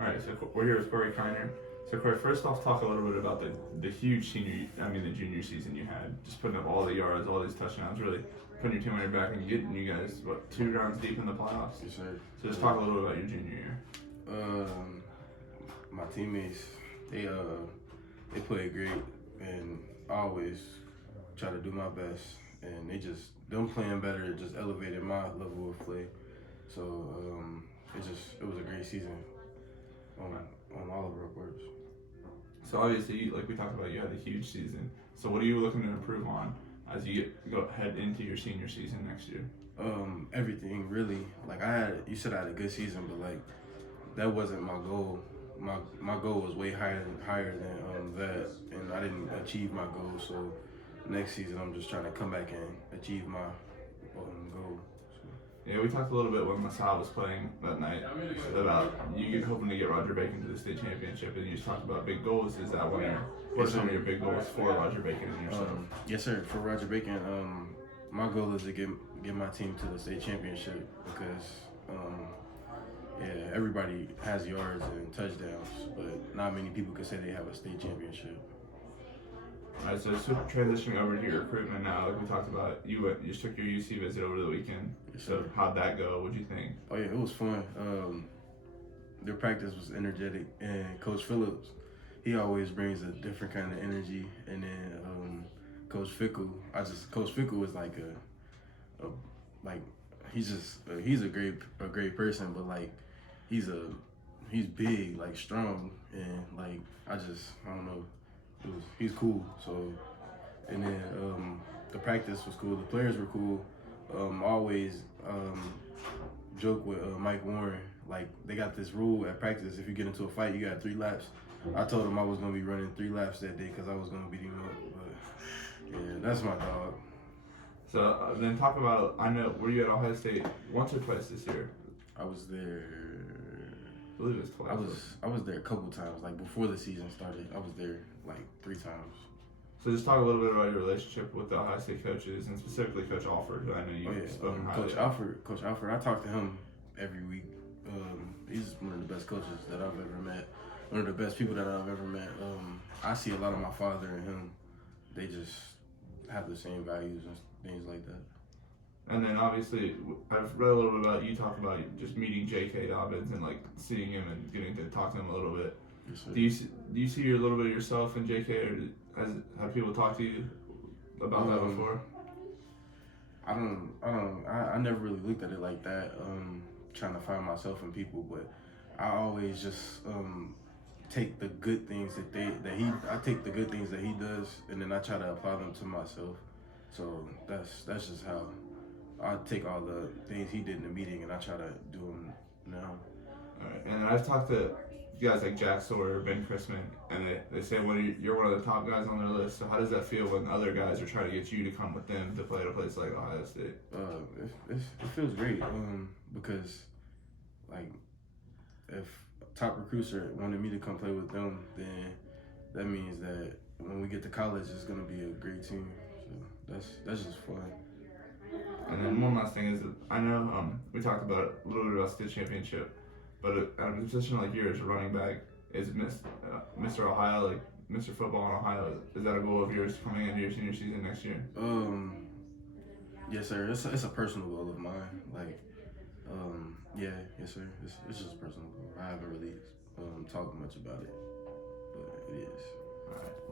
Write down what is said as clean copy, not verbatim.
All right, so we're here with Corey Kiner. So Corey, first off, talk a little bit about the huge the junior season you had, just putting up all the yards, all these touchdowns, really putting your team on your back and getting you guys, 2 rounds deep in the playoffs? Yes, sir. So just talk a little bit about your junior year. My teammates, they played great, and I always try to do my best, and them playing better just elevated my level of play. So it was a great season on all of our parts. So obviously, like we talked about, you had a huge season. So what are you looking to improve on as you head into your senior season next year? Everything really. Like you said I had a good season, but like that wasn't my goal. My goal was way higher than that, and I didn't achieve my goal. So next season I'm just trying to come back and achieve my goal. Yeah, we talked a little bit when Masai was playing that night about you hoping to get Roger Bacon to the state championship, and you just talked about big goals. Is that what are some of your big goals for Roger Bacon and yourself? Yes, sir. For Roger Bacon, my goal is to get my team to the state championship because everybody has yards and touchdowns, but not many people can say they have a state championship. All right, so transitioning over to your recruitment now, like we talked about, you just took your UC visit over the weekend. Yes, so how'd that go? What'd you think? Oh yeah, it was fun. Their practice was energetic, and Coach Phillips, he always brings a different kind of energy. And then Coach Fickle is like he's a great person, but like he's big, like strong, and like I don't know. He's cool. So, and then the practice was cool. The players were cool. Always joke with Mike Warren. Like they got this rule at practice: if you get into a fight, you got 3 laps. I told him I was gonna be running 3 laps that day because I was gonna beat him up. But yeah, that's my dog. So then talk about. I know, were you at Ohio State once or twice this year? I was there. I believe it was twice. I was there a couple times. Like before the season started, I was there like 3 times. So just talk a little bit about your relationship with the Ohio State coaches, and specifically Coach Alford, who I know you've spoken highly of. Coach Alford, I talk to him every week. He's one of the best coaches that I've ever met. One of the best people that I've ever met. I see a lot of my father and him. They just have the same values and things like that. And then obviously, I've read a little bit about you talk about just meeting J.K. Dobbins and like seeing him and getting to talk to him a little bit. Yes, sir. Do you see a little bit of yourself in J.K. or have people talked to you about that before? I never really looked at it like that. Trying to find myself in people, but I always just take the good things I take the good things that he does, and then I try to apply them to myself. So that's just how I take all the things he did in the meeting and I try to do them now. All right, and I've talked to guys like Jack Sawyer, Ben Chrisman, and they say you're one of the top guys on their list. So how does that feel when other guys are trying to get you to come with them to play at a place like Ohio State? It feels great because like if top recruits wanted me to come play with them, then that means that when we get to college, it's gonna be a great team. So that's just fun. And then one last thing is that I know we talked about a little bit about state championship, but at a position like yours, a running back, is Mr. Ohio, like Mr. Football in Ohio, is that a goal of yours coming into your senior season next year? Yes, sir. It's a personal goal of mine. Like, yes, sir. It's just a personal goal. I haven't really talked much about it.